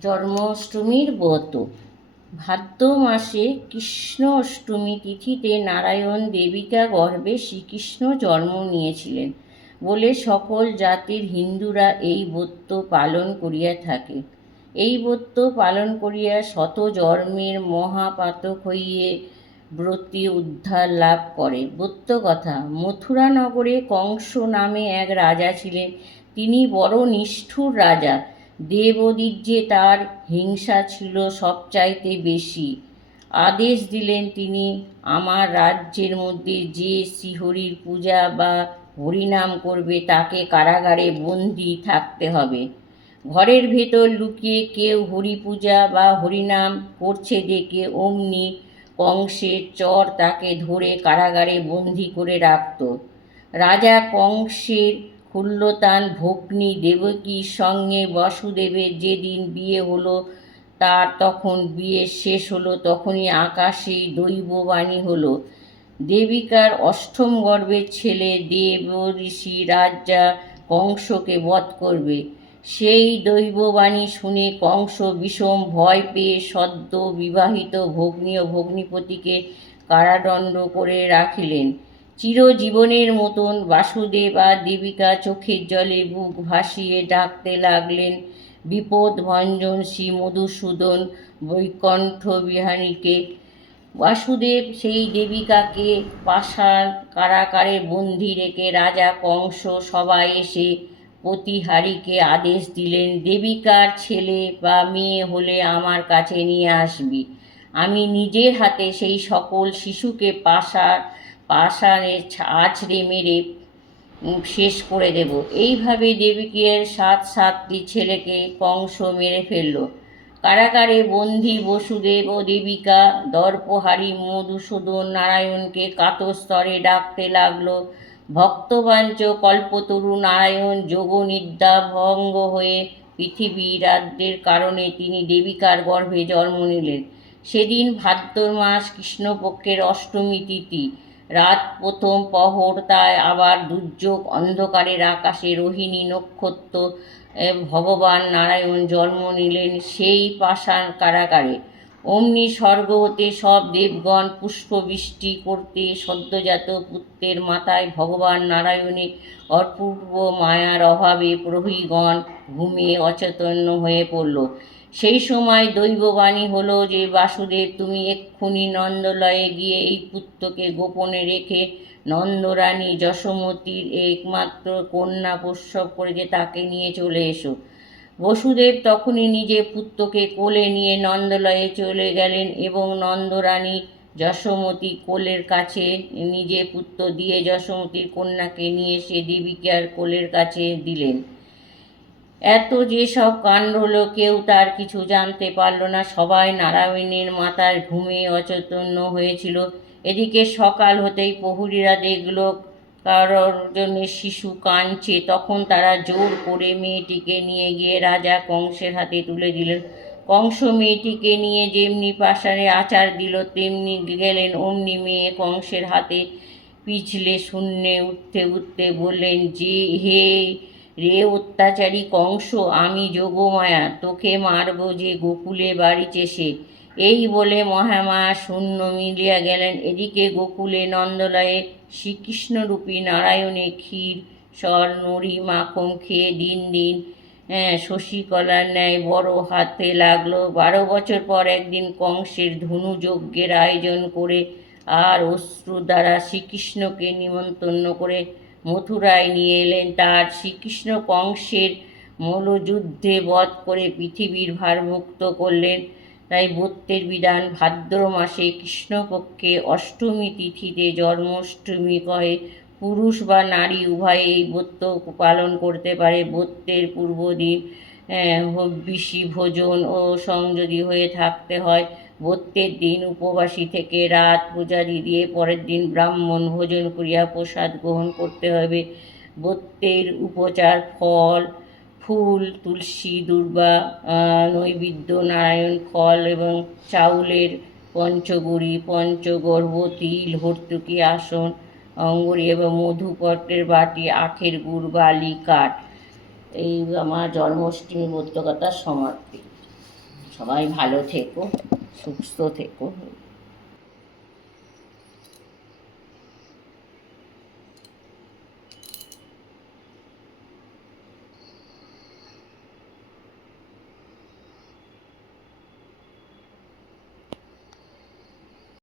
জন্মাষ্টমীর ব্রত। ভাদ্র মাসে কৃষ্ণ অষ্টমী তিথিতে নারায়ণ দেবিকা গর্ভে শ্রীকৃষ্ণ জন্ম নিয়েছিলেন বলে সকল জাতির হিন্দুরা এই ব্রত পালন করিয়া থাকে। এই ব্রত পালন করিয়া শত জন্মের মহাপাতক হইয়ে ব্রতী উদ্ধার লাভ করে। ব্রত কথা। মথুরা নগরে কংস নামে এক রাজা ছিলেন। তিনি বড় নিষ্ঠুর রাজা। দেবদের যে তার হিংসা ছিল সবচাইতে বেশি। আদেশ দিলেন তিনি, আমার রাজ্যের মধ্যে যে শ্রীহরির পূজা বা হরিনাম করবে তাকে কারাগারে বন্দি থাকতে হবে। ঘরের ভেতর লুকিয়ে কেউ হরি পূজা বা হরিনাম করছে দেখে অমনি কংসের চর তাকে ধরে কারাগারে বন্দি করে রাখত। রাজা কংসের ক্ষুল্লতান ভগ্নী দেবকীর সঙ্গে বসুদেবের যেদিন বিয়ে হলো, তার তখন বিয়ে শেষ হলো, তখনই আকাশে দৈববাণী হলো, দেবিকার অষ্টম গর্ভের ছেলে দেবঋষি রাজা কংসকে বধ করবে। সেই দৈববাণী শুনে কংস বিষম ভয় পেয়ে সদ্য বিবাহিত ভগ্নী ও ভগ্নীপতিকে কারাদণ্ড করে রাখিলেন। চিরজীবনের মতন বাসুদেব আর দেবিকা চোখের জলে বুক ভাসিয়ে ডাকতে লাগলেন, বিপদ ভঞ্জন শ্রী মধুসূদন বৈকুণ্ঠ বিহারীকে। বাসুদেব সেই দেবিকাকে পাষাণ কারাগারে বন্দি রেখে রাজা কংস সবাই এসে প্রতিহারীকে আদেশ দিলেন, দেবিকার ছেলে বা মেয়ে হলে আমার কাছে নিয়ে আসবি। আমি নিজের হাতে সেই সকল শিশুকে পাষাণে আছড়ে মেরে শেষ করে দেব। এইভাবে দেবকীর সাতটি ছেলেকে কংস মেরে ফেলল। কারাগারে বন্দী বসুদেব ও দেবিকা দর্পহারী মধুসূদন নারায়ণকে কাতরস্তরে ডাকতে লাগল, ভক্তবাঞ্চ কল্পতরু নারায়ণ যোগনিদ্রা ভঙ্গ হয়ে পৃথিবীর রাজ্যের কারণে তিনি দেবিকার গর্ভে জন্ম নিলেন। সেদিন ভাদ্র মাস কৃষ্ণপক্ষের অষ্টমী তিথি, রাত প্রথম প্রহর, তাই আবার দুর্যোগ অন্ধকারের আকাশে রোহিণী নক্ষত্র ভগবান নারায়ণ জন্ম নিলেন সেই পাষাণ কারাগারে। অমনি স্বর্গ হতে সব দেবগণ পুষ্পবৃষ্টি করতে সদ্যজাত পুত্রের মাথায় ভগবান নারায়ণের অপূর্ব মায়ার অভাবে প্রভৃগণ ঘুমিয়ে অচেতন হয়ে পড়ল। সেই সময় দৈববাণী হলো যে, বাসুদেব তুমি এক্ষুনি নন্দলয়ে গিয়ে এই পুত্রকে গোপনে রেখে নন্দরানী যশোমতীর একমাত্র কন্যা প্রসব করেছে তাকে নিয়ে চলে এসো। বসুদেব তখনই নিজে পুত্রকে কোলে নিয়ে নন্দলয়ে চলে গেলেন এবং নন্দরানী যশোমতী কোলের কাছে নিজে পুত্র দিয়ে যশোমতীর কন্যাকে নিয়ে সে দেবিকার কোলের কাছে দিলেন। এত যে সব কাণ্ড হলো, কেউ তার কিছু জানতে পারল না। সবাই নারায়ণের মাথায় ঘুমে অচৈতন্য হয়েছিল। এদিকে সকাল হতেই প্রহরীরা দেখল কারোর জন্য শিশু কাঁদছে। তখন তারা জোর করে মেয়েটিকে নিয়ে গিয়ে রাজা কংসের হাতে তুলে দিলেন। কংস মেয়েটিকে নিয়ে যেমনি পাষাণে আচার দিল, তেমনি গেলেন। অমনি মেয়ে কংসের হাতে পিছলে শূন্যে উঠতে উঠতে বললেন, যে হে রে অত্যাচারী কংস, আমি যোগমায়া, তোকে মারব যে গোকুলে বাড়িছে সে। এই বলে মহামায়া শূন্য মিলিয়া গেলেন। এদিকে গোকুলে নন্দলয়ে শ্রীকৃষ্ণরূপী নারায়ণে ক্ষীর সর নড়ি মাখন খেয়ে দিন দিন শশীকলার ন্যায় বড় হাতে লাগলো। 12 বছর পর একদিন কংসের ধনুযজ্ঞের আয়োজন করে আর অশ্রু দ্বারা শ্রীকৃষ্ণকে নিমন্ত্রণ করে মথুরায় নিয়ে এলেন। তার শ্রীকৃষ্ণ কংসের মল্লযুদ্ধে বধ করে পৃথিবীর ভারমুক্ত করলেন। তাই ব্রতের বিধান, ভাদ্র মাসে কৃষ্ণপক্ষে অষ্টমী তিথিতে জন্মাষ্টমী কহে। পুরুষ বা নারী উভয়ে এই ব্রত পালন করতে পারে। ব্রতের পূর্বদিন হবিষি ভোজন ও সংযমী হয়ে থাকতে হয়। ব্রতের দিন উপবাসী থেকে রাত পূজারি দিয়ে পরের দিন ব্রাহ্মণ ভোজন করিয়া প্রসাদ গ্রহণ করতে হবে। ব্রতের উপচার ফল, ফুল, তুলসী, দুর্বা নৈবেদ্য, নারায়ণ ফল এবং চাউলের পঞ্চগুড়ি, পঞ্চগর্ভ, তিল, হর্তুকি, আসন, অঙ্গুরি এবং মধুপত্রের বাটি, আখের গুড়, বালি, কাঠ। এই আমার জন্মাষ্টমী ব্রতকথার সমাপ্তি। সবাই ভালো থেকো, সুস্থ থেকো।